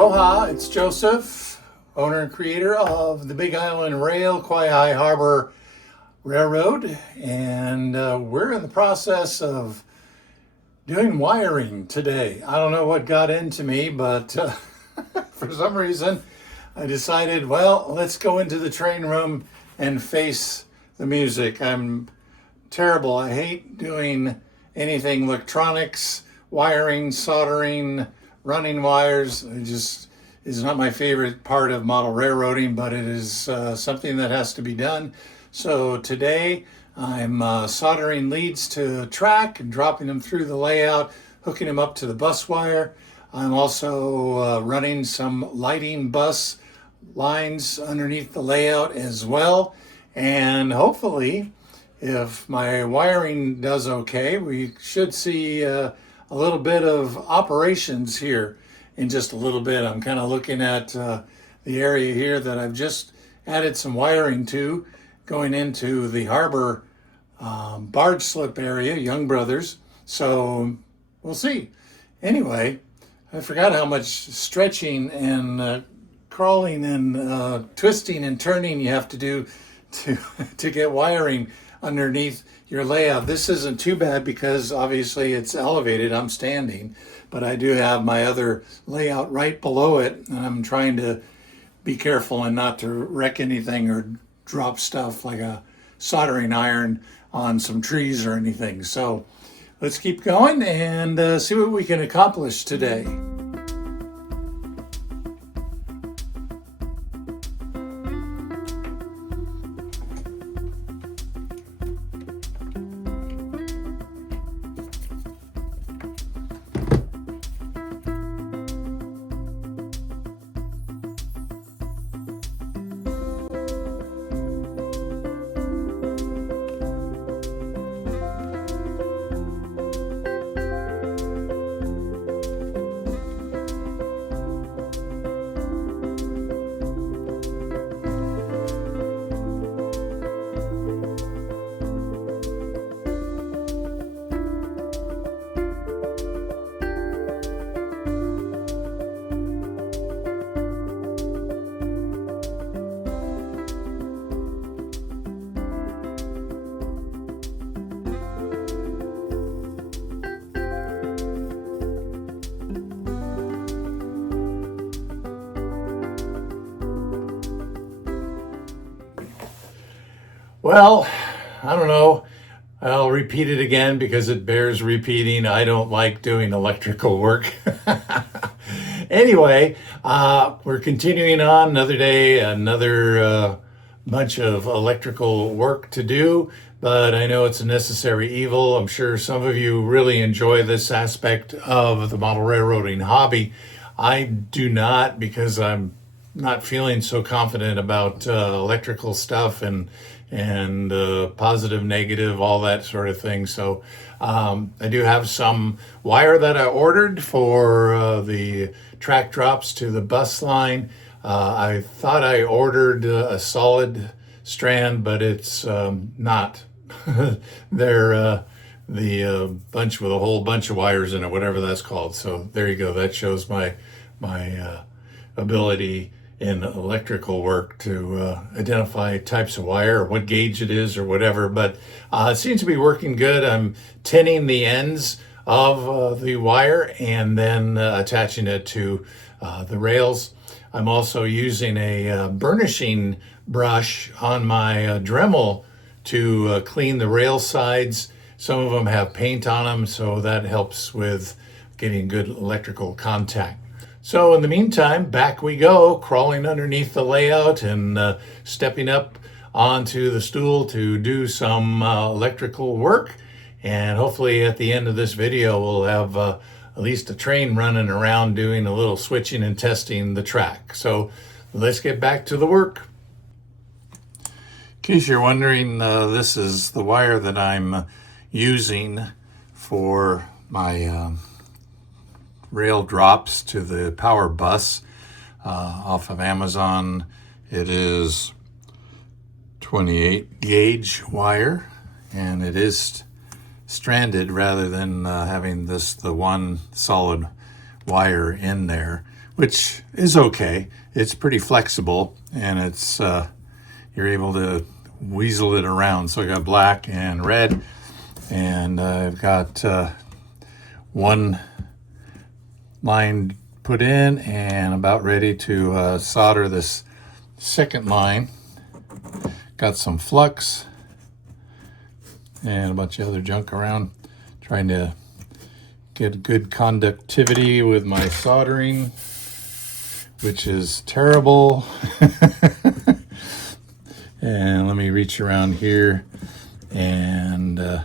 Aloha, it's Joseph, owner and creator of the Big Island Rail, Kawaihae Harbor Railroad, and we're in the process of doing wiring today. I don't know what got into me, but for some reason I decided, well, let's go into the train room and face the music. I'm terrible. I hate doing anything electronics, wiring, soldering, running wires. It just is not my favorite part of model railroading, but it is something that has to be done. So today I'm soldering leads to track and dropping them through the layout, hooking them up to the bus wire. I'm also running some lighting bus lines underneath the layout as well. And hopefully, if my wiring does okay, we should see a little bit of operations here in just a little bit. I'm kind of looking at the area here that I've just added some wiring to, going into the harbor barge slip area, Young Brothers. So we'll see. Anyway, I forgot how much stretching and crawling and twisting and turning you have to do to get wiring underneath your layout. This isn't too bad because obviously it's elevated. I'm standing, but I do have my other layout right below it, and I'm trying to be careful and not to wreck anything or drop stuff like a soldering iron on some trees or anything. So let's keep going and see what we can accomplish today. Well, I don't know. I'll repeat it again because it bears repeating. I don't like doing electrical work. Anyway, we're continuing on another day, another bunch of electrical work to do, but I know it's a necessary evil. I'm sure some of you really enjoy this aspect of the model railroading hobby. I do not, because I'm not feeling so confident about electrical stuff and positive, negative, all that sort of thing. So I do have some wire that I ordered for the track drops to the bus line. I thought I ordered a solid strand, but it's not. They're the bunch with a whole bunch of wires in it, whatever that's called. So there you go. That shows my ability in electrical work to identify types of wire or what gauge it is or whatever, but it seems to be working good. I'm tinning the ends of the wire and then attaching it to the rails. I'm also using a burnishing brush on my Dremel to clean the rail sides. Some of them have paint on them, so that helps with getting good electrical contact. So in the meantime, back we go, crawling underneath the layout and stepping up onto the stool to do some electrical work. And hopefully at the end of this video, we'll have at least a train running around doing a little switching and testing the track. So let's get back to the work. In case you're wondering, this is the wire that I'm using for my rail drops to the power bus off of Amazon. It is 28 gauge wire, and it is stranded rather than having the one solid wire in there, which is okay. It's pretty flexible, and it's you're able to weasel it around. So I got black and red, and I've got one line put in and about ready to solder this second line. Got some flux and a bunch of other junk around, trying to get good conductivity with my soldering, which is terrible. And let me reach around here, and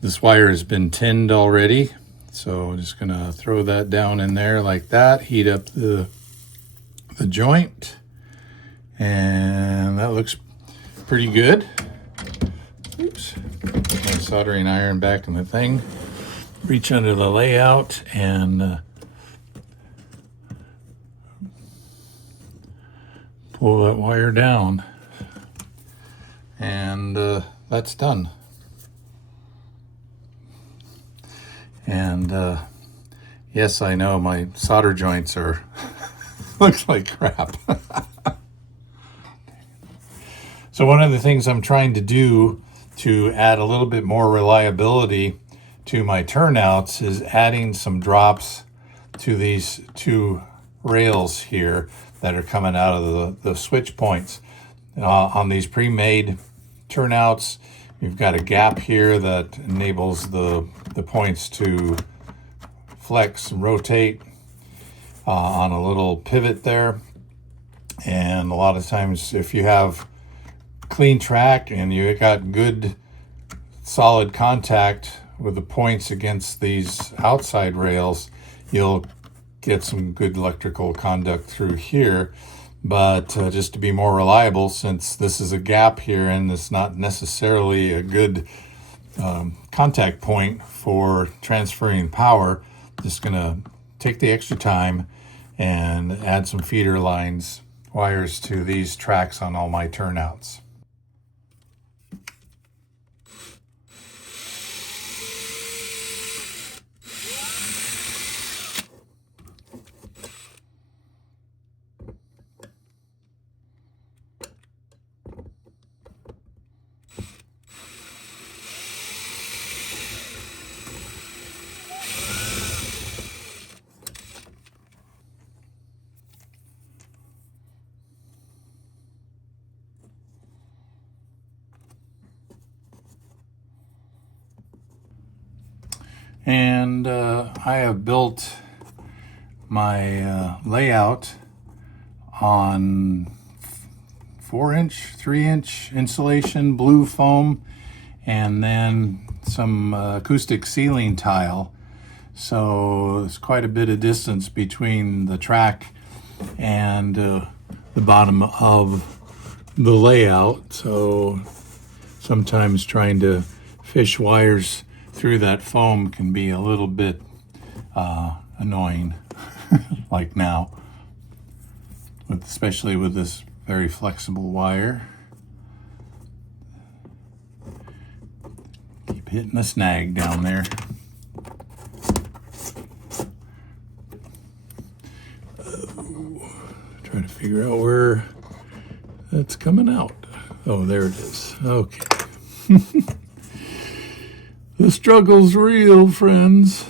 this wire has been tinned already, so I'm just gonna throw that down in there like that, heat up the joint, and that looks pretty good. Oops, put my soldering iron back in the thing, reach under the layout, and pull that wire down, and that's done. And yes, I know my solder joints are looks like crap. So one of the things I'm trying to do to add a little bit more reliability to my turnouts is adding some drops to these two rails here that are coming out of the switch points. On these pre-made turnouts, you've got a gap here that enables the points to flex and rotate on a little pivot there. And a lot of times, if you have clean track and you got good solid contact with the points against these outside rails, you'll get some good electrical conduct through here. But just to be more reliable, since this is a gap here and it's not necessarily a good contact point for transferring power, just gonna take the extra time and add some feeder lines, wires to these tracks on all my turnouts. And I have built my layout on 4-inch, 3-inch insulation, blue foam, and then some acoustic ceiling tile. So there's quite a bit of distance between the track and the bottom of the layout. So sometimes trying to fish wires through that foam can be a little bit annoying, like now, especially with this very flexible wire. Keep hitting the snag down there. Trying to figure out where that's coming out. Oh, there it is. Okay. The struggle's real, friends.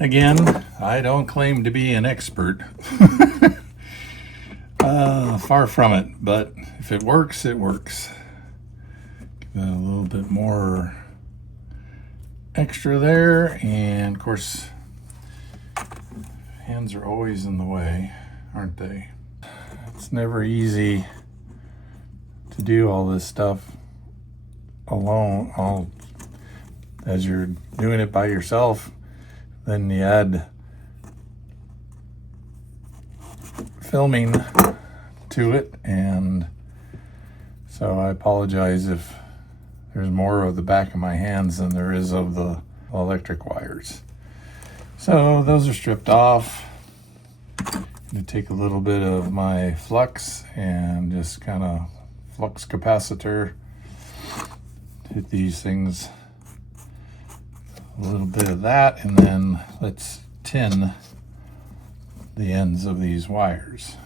Again, I don't claim to be an expert. Far from it, but if it works, it works. Give it a little bit more extra there, and of course, hands are always in the way, aren't they? It's never easy to do all this stuff alone. As you're doing it by yourself, then you add filming to it, and so I apologize if there's more of the back of my hands than there is of the electric wires. So those are stripped off. I'm going to take a little bit of my flux and just kind of flux capacitor, hit these things A little bit of that, and then let's tin the ends of these wires.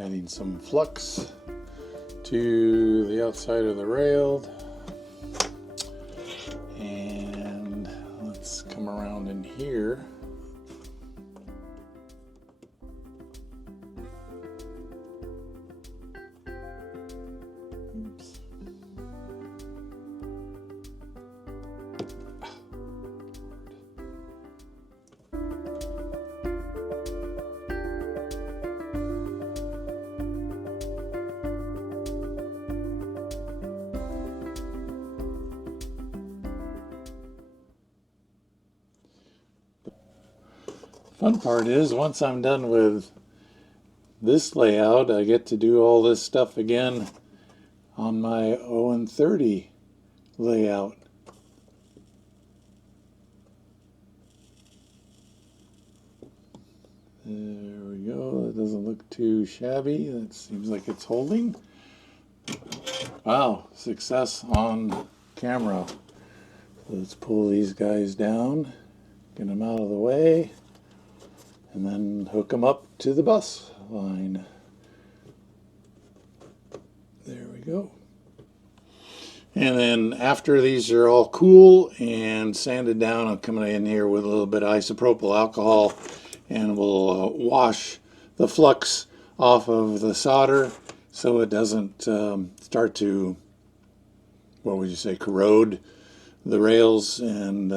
Adding some flux to the outside of the rail, and let's come around in here. Oops. Fun part is, once I'm done with this layout, I get to do all this stuff again on my 0-30 layout. There we go. That doesn't look too shabby. That seems like it's holding. Wow, success on camera. Let's pull these guys down, get them out of the way, and then hook them up to the bus line. There we go. And then after these are all cool and sanded down, I'm coming in here with a little bit of isopropyl alcohol, and we'll wash the flux off of the solder so it doesn't start to, what would you say, corrode the rails and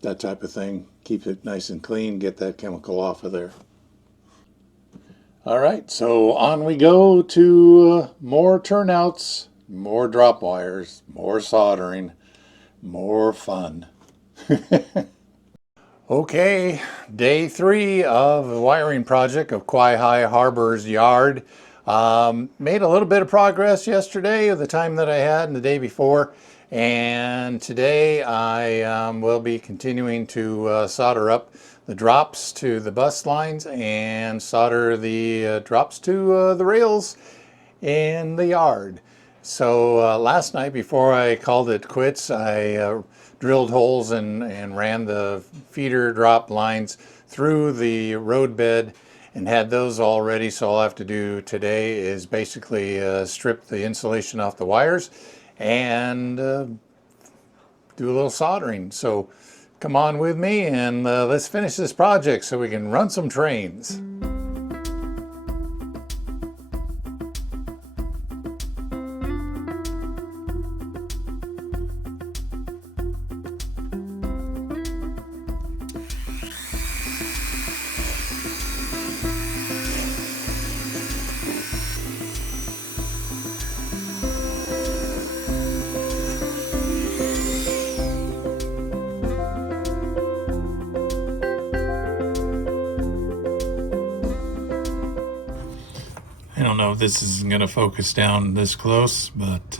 that type of thing. Keep it nice and clean, get that chemical off of there. All right, so on we go to more turnouts, more drop wires, more soldering, more fun. Okay, day 3 of the wiring project of Kawaihae Harbor's yard. Made a little bit of progress yesterday, the time that I had, and the day before. And today I will be continuing to solder up the drops to the bus lines and solder the drops to the rails in the yard. So last night, before I called it quits, I drilled holes and ran the feeder drop lines through the roadbed and had those all ready. So all I have to do today is basically strip the insulation off the wires and do a little soldering. So come on with me and let's finish this project so we can run some trains. I don't know if this is going to focus down this close, but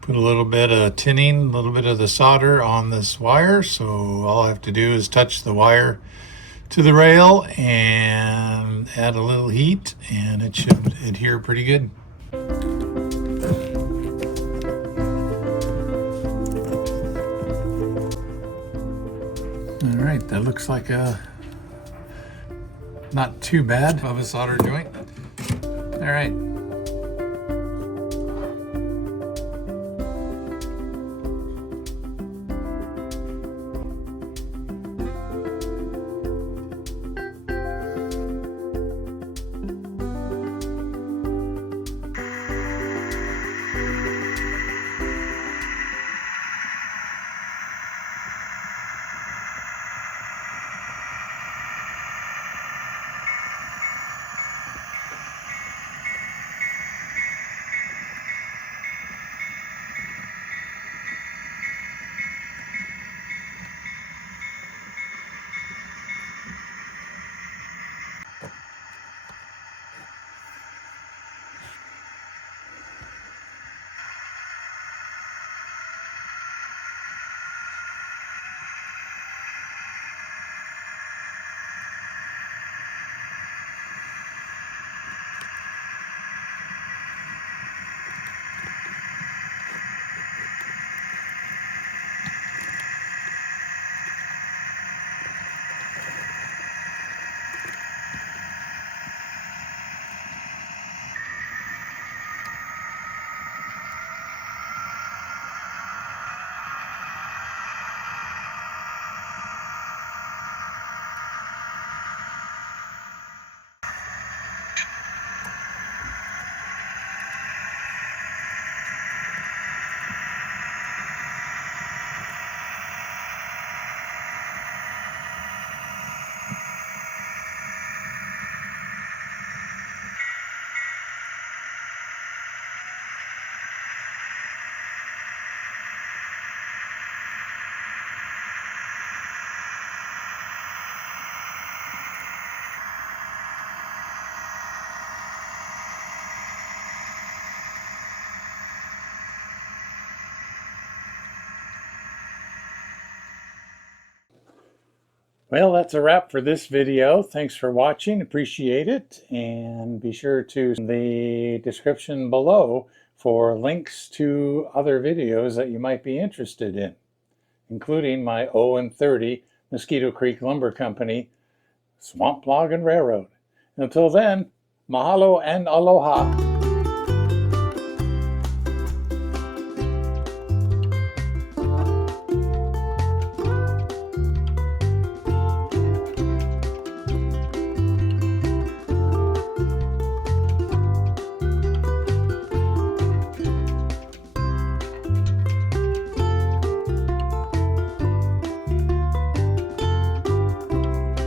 put a little bit of tinning, a little bit of the solder on this wire. So all I have to do is touch the wire to the rail and add a little heat, and it should adhere pretty good. All right, that looks like a not too bad of a solder joint. All right. Well, that's a wrap for this video. Thanks for watching. Appreciate it. And be sure to the description below for links to other videos that you might be interested in, including my 0 and 30 Mosquito Creek Lumber Company Swamp Log and Railroad. Until then, mahalo and aloha.